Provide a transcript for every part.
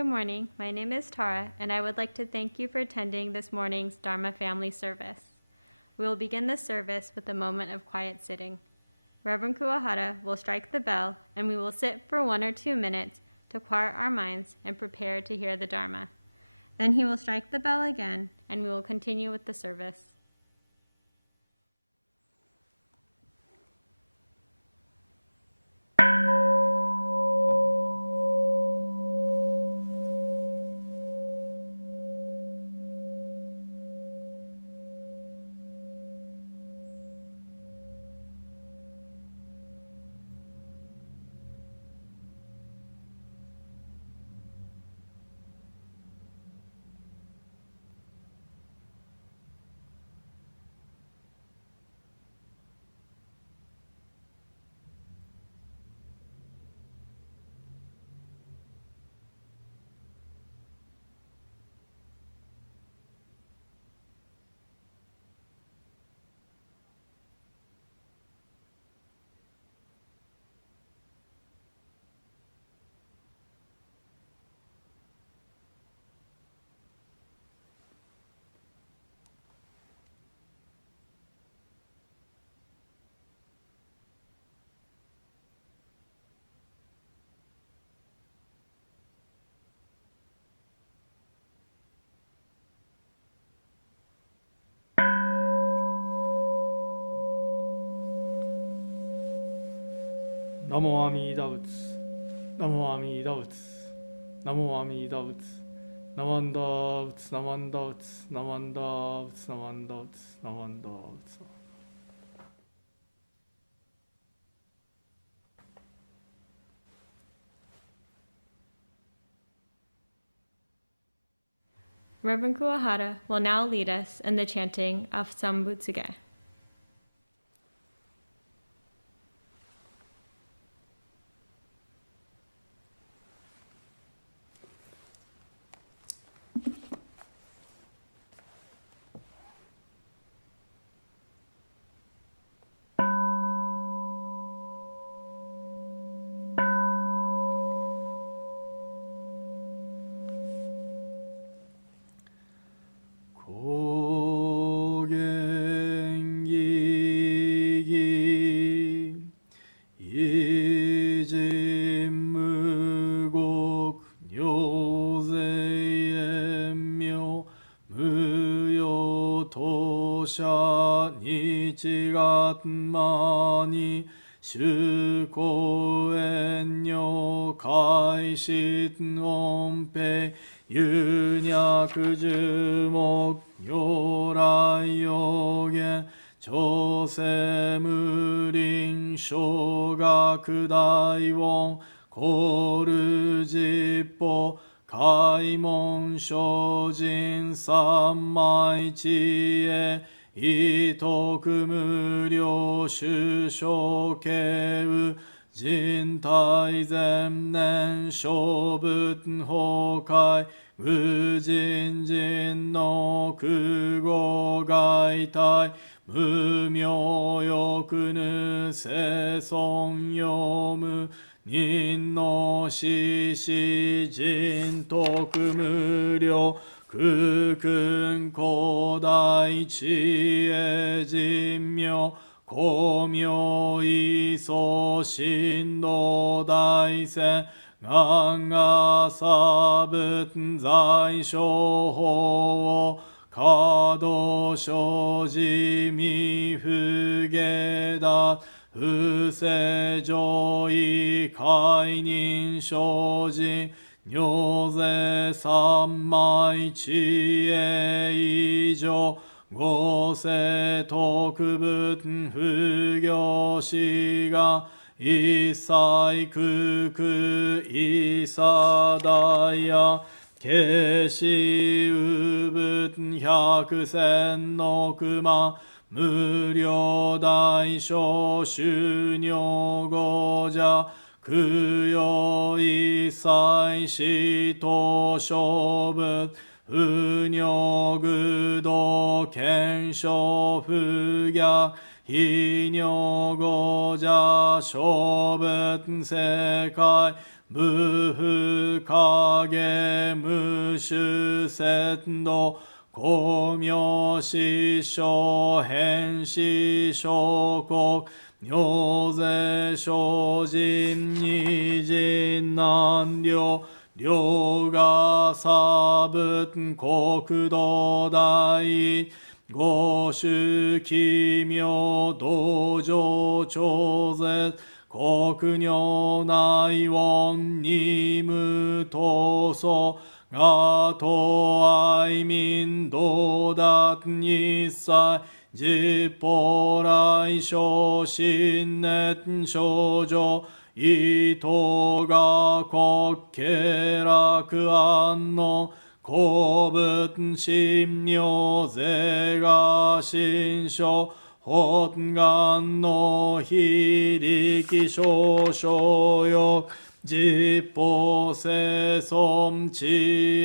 Good morning. My name is Tara, and I would like to thank you for attending this morning's Dharma family service. We will begin the service with a moment of quiet sitting. Reverend Kuwahara will strike the bell, and we will sit for 1 or 2 minutes to quiet our minds and prepare to hear the Dharma. Then he will strike the bell again, and we will continue with the service. Namo Amida Butsu, Namo Amida Butsu, Namo Amida Butsu, Namanda Butsu, Namanda Butsu, Namanda Butsu, Namanda Butsu, Namanda Butsu. Reverend Kuwahara will now lead us in the chanting of Sambutsuge.日月に修行縁女開始音平有脈十目如来予言調整無輪小学大音コール実法開門精進三昧知恵意徳無量修正慶右人体前年小仏崩壊無人人の空語外体無明欲ぬ生存用無人の死死人徳無量空君古代知恵人妙光明意祖神道大戦願が差仏在所法華道生じ未不下脱不正上位解任生じ如是三昧知恵以上五世特仏不行死が一切空空一切大や消しう仏百千の万無量大小修行語者供養一切死と勝仏不尿愚道検証不逆非尿語者勝仏世界無不影無種節度光明師匠変師諸国尿税精進二人難量両が差仏国土大五種奇妙道場超絶国尿内音二無闘争がと愛民道達一切実法来生新年少女伊藤が国慶楽安の公仏神妙税が新書本願の非力少々よ実法生存知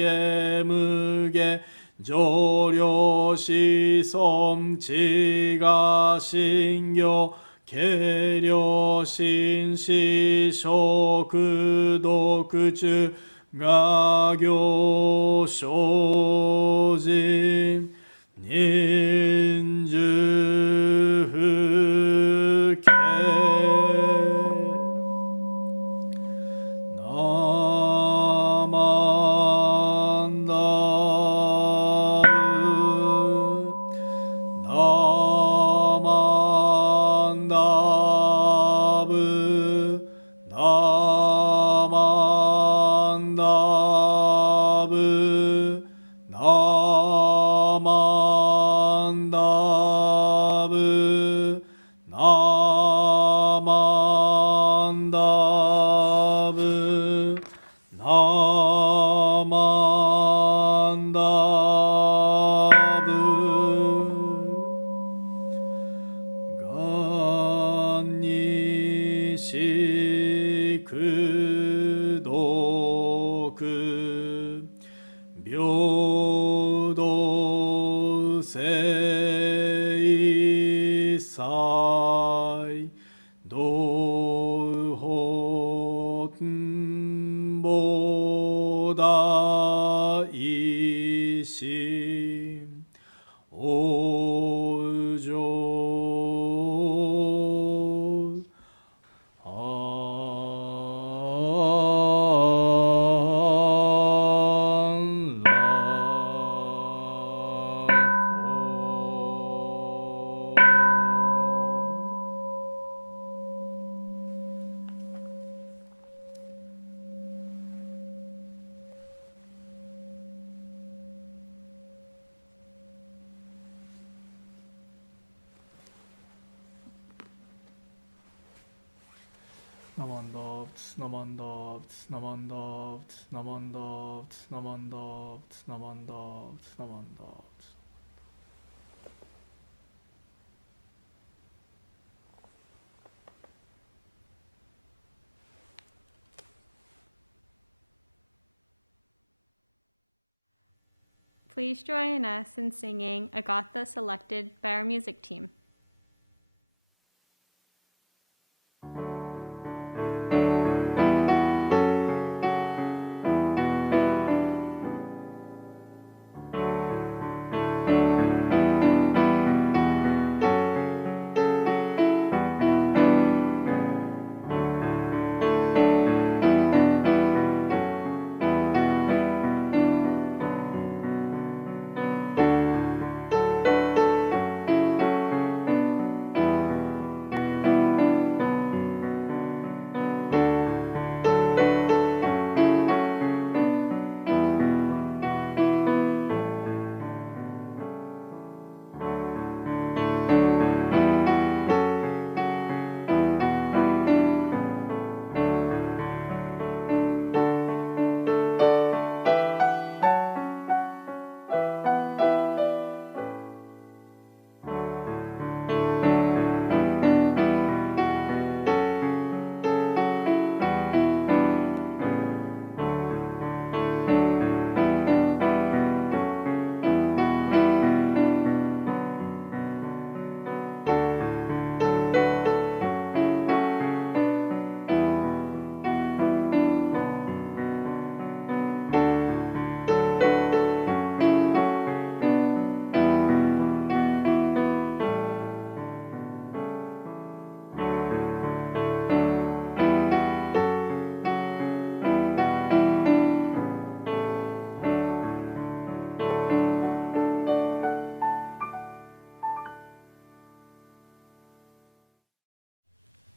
恵無下上領子孫知が信行軽量心思食読中が行精進忍術不軽ナマンダブナマンダブナマンダブナマンダブナマンダブナマンダブがんにしくどく平等性祭道法菩提心往生安楽ナマンダーツナマンダーツナマンダーツナマンダーツナマンダーツナマンダーツナマンダーツ Please join us in singing Agatha selected by our music team.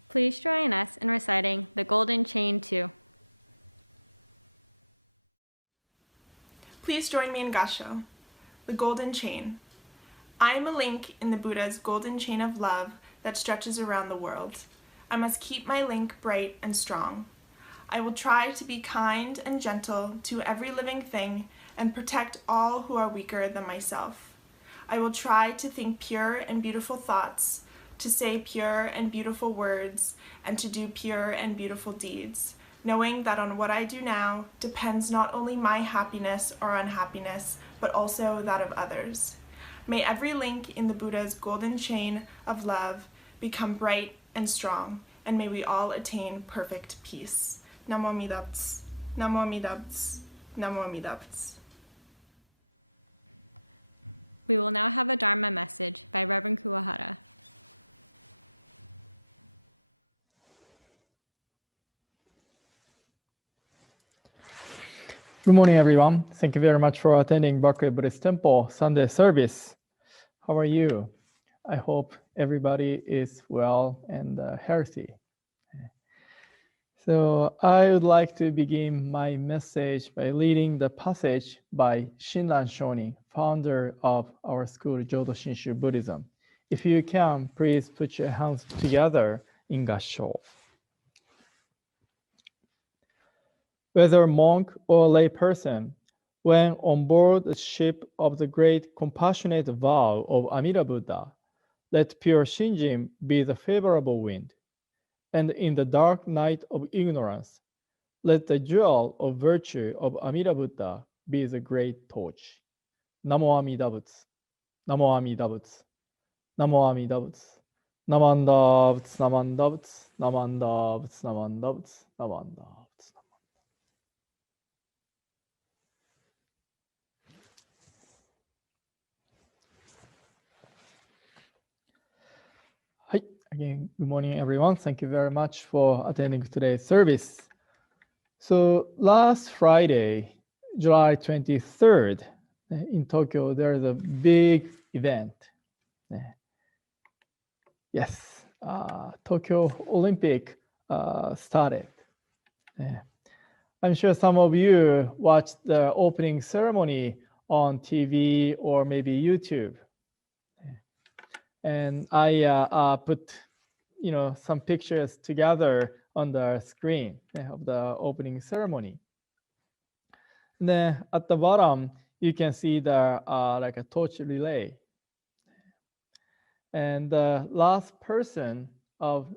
Please join us in reciting the Golden Chain too. Please join me in Gassho. The Golden Chain. I am a link in the Buddha's golden chain of love that stretches around the world. I must keep my link bright and strong. I will try to be kind and gentle to every living thing and protect all who are weaker than myself. I will try to think pure and beautiful thoughts, to say pure and beautiful words, and to do pure and beautiful deeds, knowing that on what I do now depends not only my happiness or unhappiness, but also that of others. May every link in the Buddha's golden chain of love become bright and strong, and may we all attain perfect peace. Namo Amida Butsu. Namo Amida Butsu. Namo Amida Butsu. We will now have a Dharma message by Reverend Kuwahara. Good morning, everyone. Thank you very much for attending Berkeley Buddhist Temple Sunday service. How are you? I hope everybody is well and healthy. So I would like to begin my message by reading the passage by Shinran Shonin, founder of our school, Jodo Shinshu Buddhism. If you can, please put your hands together in Gassho. Whether monk or lay person, when on board the ship of the great compassionate vow of Amida Buddha, let pure Shinjin be the favorable wind, and in the dark night of ignorance, let the jewel of virtue of Amida Buddha be the great torch. Namo Amida Butsu. Namo Amida Butsu. Namo Amida Butsu. Namanda Butsu. Namanda Butsu. Namanda Butsu. Namanda Butsu. Namanda Butsu. はい。Again, good morning, everyone. Thank you very much for attending today's service. So last Friday, July 23rd, in Tokyo, there's a big event. Yes, Tokyo Olympic started. I'm sure some of you watched the opening ceremony on TV or maybe YouTube. And I put, some pictures together on the screen of the opening ceremony. And then at the bottom, you can see the like a torch relay. And the last person of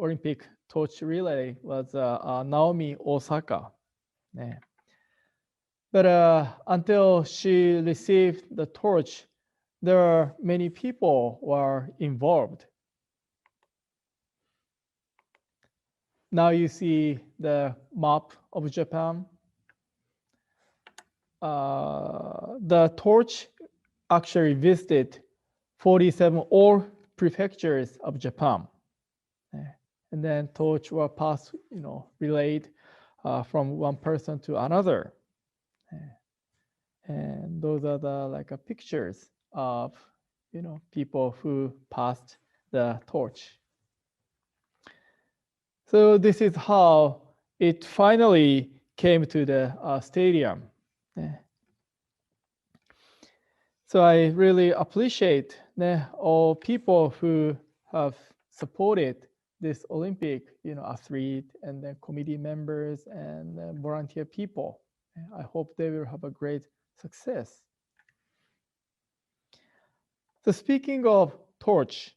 Olympic torch relay was Naomi Osaka. But until she received the torch, there are many people who are involved. Now you see the map of Japan. The torch actually visited 47 all prefectures of Japan. And then torch were passed, relayed from one person to another. And those are the pictures of, people who passed the torch. So this is how it finally came to the stadium. So I really appreciate all people who have supported this Olympic, athlete and then committee members and volunteer people. I hope they will have a great success. So speaking of torch,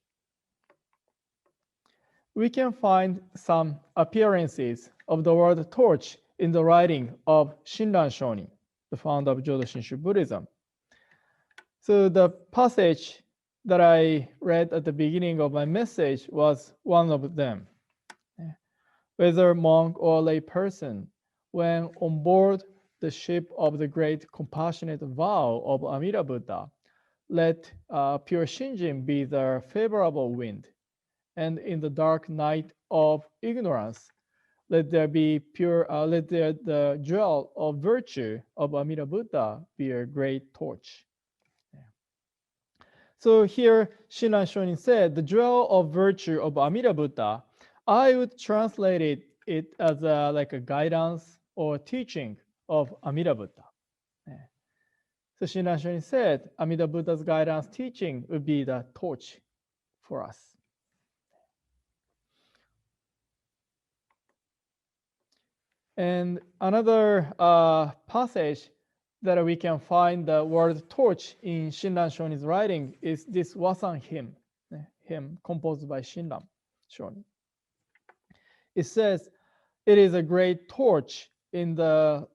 we can find some appearances of the word torch in the writing of Shinran Shonin, the founder of Jodo Shinshu Buddhism. So the passage that I read at the beginning of my message was one of them. Whether monk or lay person, when on board the ship of the great compassionate vow of Amida Buddha, let pure Shinjin be the favorable wind, and in the dark night of ignorance, let there be the jewel of virtue of Amida Buddha be a great torch. So here, Shinran Shonin said, the jewel of virtue of Amida Buddha, I would translate it as like a guidance or teaching of Amida Buddha. So Shinran Shonin said, Amida Buddha's guidance teaching would be the torch for us. And another passage that we can find the word torch in Shinran Shonin's writing is this Wasan hymn composed by Shinran Shonin. It says, it is a great torch in the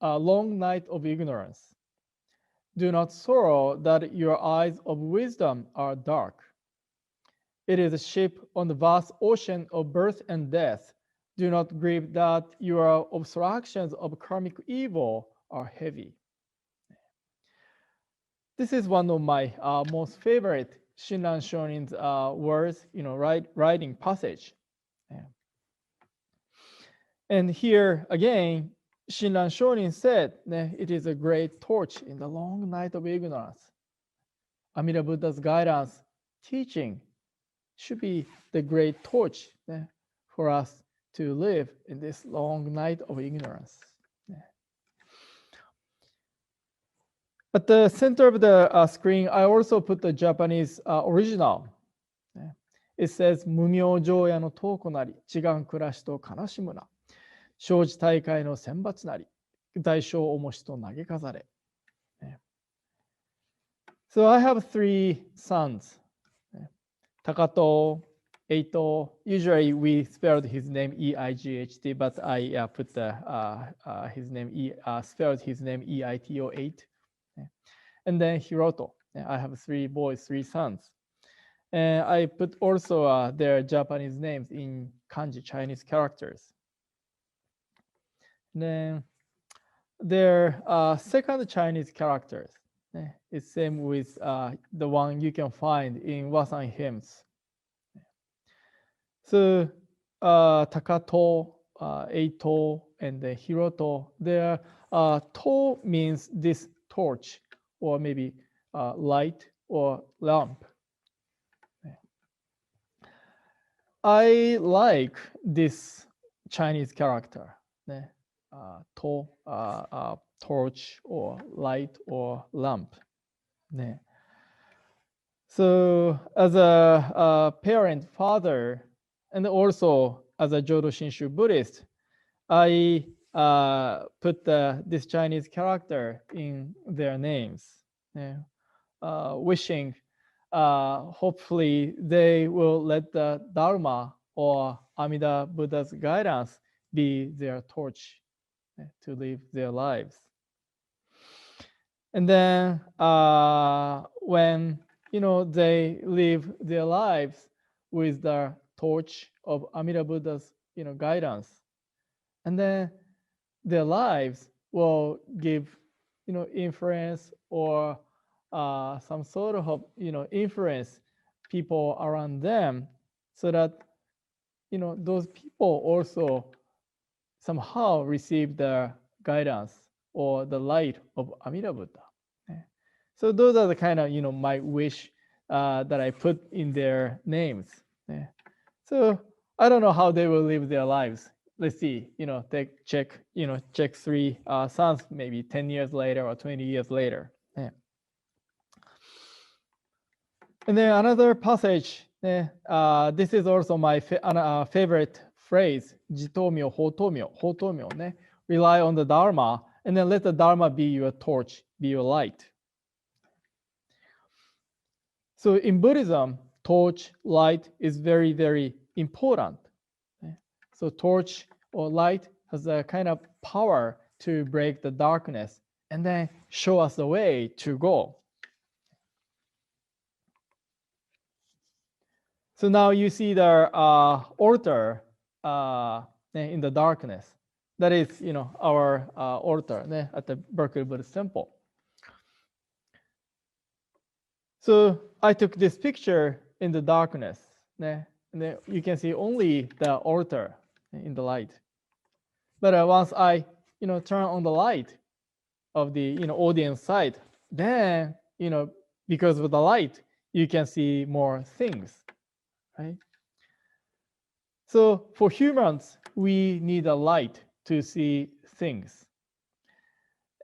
long night of ignorance. Do not sorrow that your eyes of wisdom are dark. It is a ship on the vast ocean of birth and death. Do not grieve that your obstructions of karmic evil are heavy. This is one of my most favorite Shinran Shonin's words, writing passage. And here again, Shinran Shonin said, it is a great torch in the long night of ignorance. Amida Buddha's guidance, teaching should be the great torch for us to live in this long night of ignorance. At the center of the screen, I also put the Japanese original. It says, 無明情夜の遠くなり、違う暮らしと悲しむな。生じ大会の選抜なり、大小重しと投げ飾れ。So I have three sons. Takato, Eito. Usually we spelled his name E-I-G-H-T, but I put his name spelled his name E-I-T-O 8. And then Hiroto. I have three boys, three sons. And I put also their Japanese names in kanji, Chinese characters. And then their second Chinese characters is same with the one you can find in Wasan hymns. So Takato, Eito, and then Hiroto, their to means this torch, or maybe light or lamp. I like this Chinese character, to, torch or light or lamp. So as a parent, father, and also as a Jodo Shinshu Buddhist, I put this Chinese character in their names, wishing hopefully they will let the Dharma or Amida Buddha's guidance be their torch to live their lives. And then when they live their lives with the torch of Amida Buddha's guidance, and then their lives will give influence or some sort of influence people around them, so that those people also somehow receive the guidance or the light of Amida Buddha. So those are the kind of my wish that I put in their names. So I don't know how they will live their lives. Let's see, check three sons maybe 10 years later or 20 years later. And then another passage, this is also my favorite phrase, jitomyo, hotomyo, rely on the Dharma, and then let the Dharma be your torch, be your light. So in Buddhism, torch, light is very, very important. So torch or light has a kind of power to break the darkness and then show us the way to go. So now you see the altar in the darkness. That is, our altar at the Berkeley Buddhist Temple. So I took this picture in the darkness, and then you can see only the altar in the light. But once I, turn on the light of the, audience side, then, because of the light, you can see more things, right? So for humans, we need a light to see things.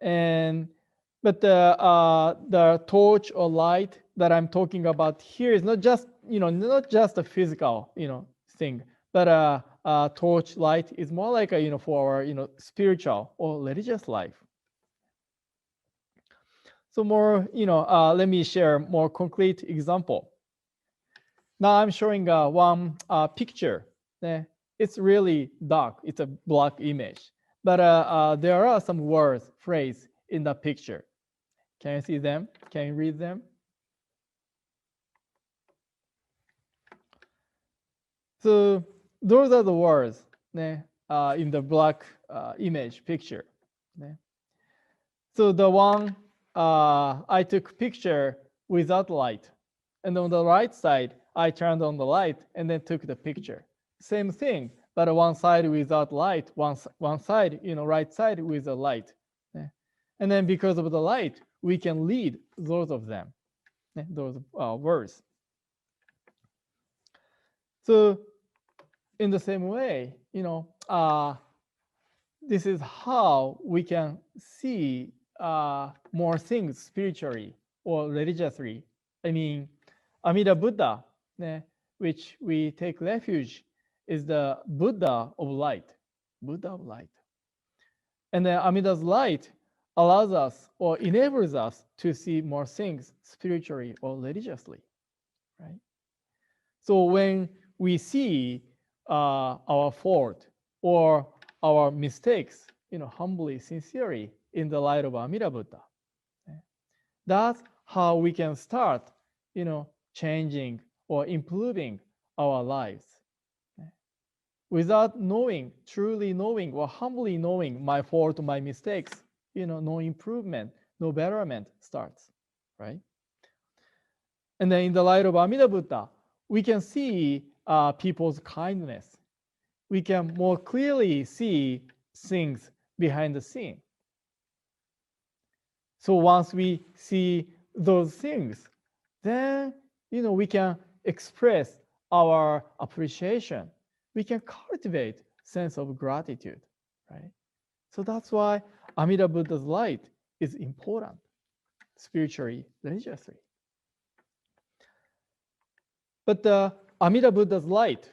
But the torch or light that I'm talking about here is not just not just a physical thing, but a torch light is more like a for our spiritual or religious life. So more let me share more concrete example. Now I'm showing one picture. It's really dark. It's a black image, but there are some words, phrase in the picture. Can you see them? Can you read them? So those are the words in the black image picture. So the one I took picture without light, and on the right side I turned on the light and then took the picture. Same thing, but one side without light, one side right side with a light. And then because of the light, we can read those of them, those words. So in the same way, this is how we can see more things spiritually or religiously. I mean, Amida Buddha, which we take refuge, is the Buddha of light, Buddha of light. And then Amida's light allows us or enables us to see more things spiritually or religiously, right? So when we see our fault or our mistakes, humbly, sincerely, in the light of Amida Buddha, that's how we can start, changing or improving our lives. Without knowing, truly knowing, or humbly knowing my fault, my mistakes, no improvement, no betterment starts, right? And then in the light of Amida Buddha, we can see people's kindness. We can more clearly see things behind the scene. So once we see those things, then we can express our appreciation. We can cultivate sense of gratitude, right? So that's why Amida Buddha's light is important, spiritually, religiously. But the Amida Buddha's light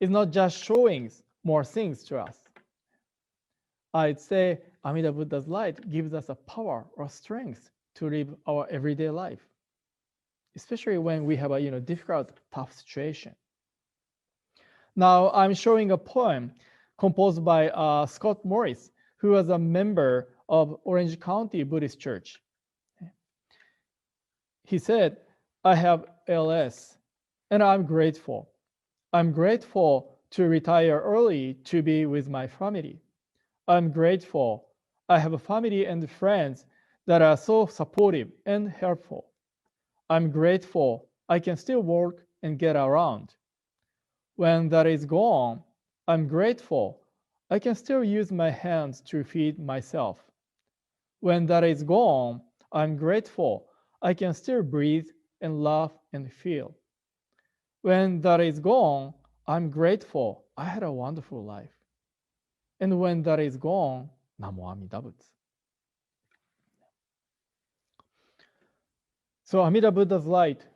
is not just showing more things to us. I'd say Amida Buddha's light gives us a power or strength to live our everyday life, especially when we have a difficult, tough situation. Now I'm showing a poem composed by Scott Morris, who was a member of Orange County Buddhist Church. He said, "I have ALS, and I'm grateful. I'm grateful to retire early to be with my family. I'm grateful I have a family and friends that are so supportive and helpful. I'm grateful I can still work and get around. When that is gone, I'm grateful I can still use my hands to feed myself. When that is gone, I'm grateful I can still breathe and laugh and feel. When that is gone, I'm grateful I had a wonderful life. And when that is gone, Namo Amida Butsu." So Amida Buddha's light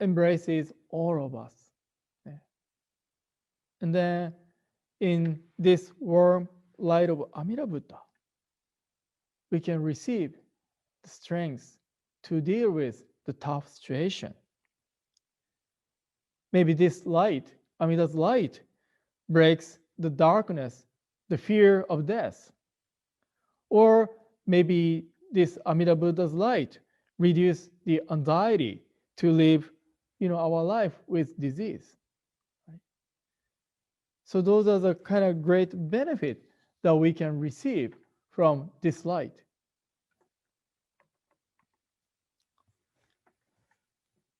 embraces all of us. And then in this warm light of Amida Buddha, we can receive the strength to deal with the tough situation. Maybe this light, Amida's light, breaks the darkness, the fear of death. Or maybe this Amida Buddha's light reduce the anxiety to live our life with disease. Right? So those are the kind of great benefit that we can receive from this light.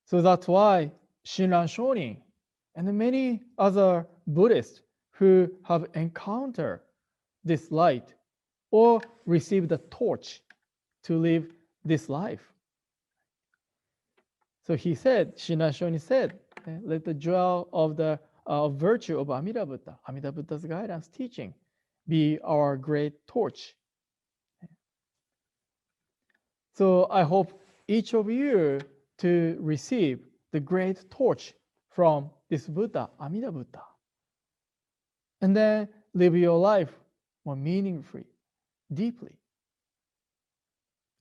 So that's why Shinran Shonin and many other Buddhists who have encountered this light or received the torch to live this life, So he said, Shinran Shonin said, let the jewel of the virtue of Amida Buddha, Amida Buddha's guidance teaching, be our great torch. So I hope each of you to receive the great torch from this Buddha, Amida Buddha, and then live your life more meaningfully, deeply.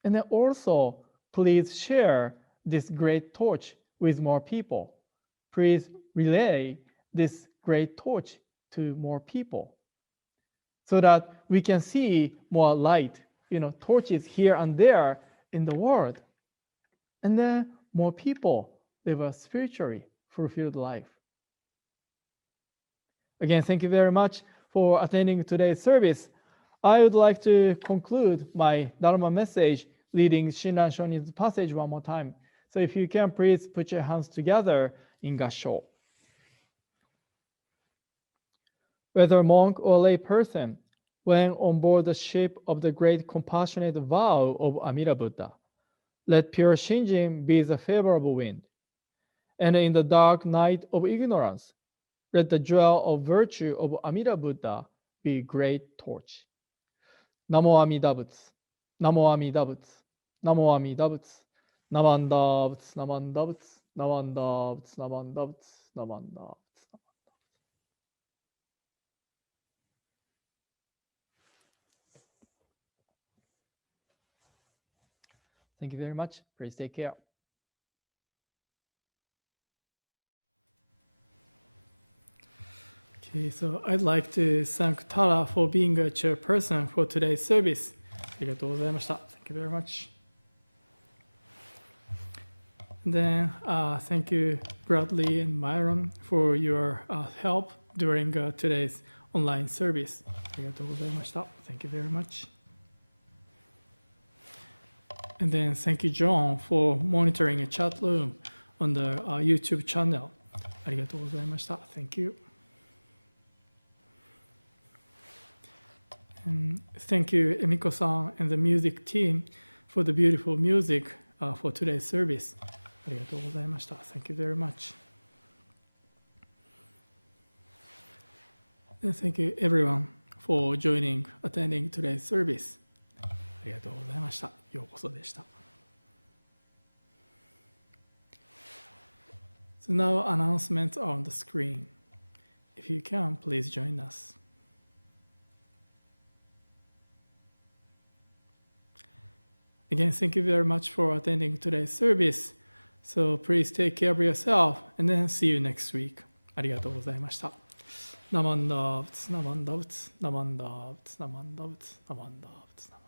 And then also, please share this great torch with more people. Please relay this great torch to more people so that we can see more light, torches here and there in the world. And then more people live a spiritually fulfilled life. Again, thank you very much for attending today's service. I would like to conclude my Dharma message leading Shinran Shonin's passage one more time. So if you can, please put your hands together in Gassho. Whether monk or lay person, when on board the ship of the great compassionate vow of Amida Buddha, let pure Shinjin be the favorable wind. And in the dark night of ignorance, let the jewel of virtue of Amida Buddha be great torch. Namo Amida Butsu, Namo Amida Butsu, Namo Amida Butsu, Namanda Butsu, Namanda Butsu, Namanda Butsu, Namanda Butsu, Namanda Butsu. Thank you very much. Please take care. Okay, so I'd like to thank Tara for being a chairperson for today's service. ありがとうございました。Thank you very much. And then thank you, Bradley and Myron, for your help during today's online service. ありがとうございました。Thank you very much. And then thank you, John, for monitoring a chat room on the YouTube channel. ありがとうございました。Thank you. And thank you, Emiko-san and the music team for the beautiful music for today's service. ありがとうございました。Thank you very much. And thank you everyone for attending today's service. ありがとうございました。ようこそでした。So now announcements are on the screen. If you can, please join us. Again, thank you very much for attending today's service. So please take care of yourself and then see you next week. ありがとうございました。ナマンダーブツ、ナマンダーブツ、ナマンダーブツ、ナマンダーブツ、ナマンダーブツ。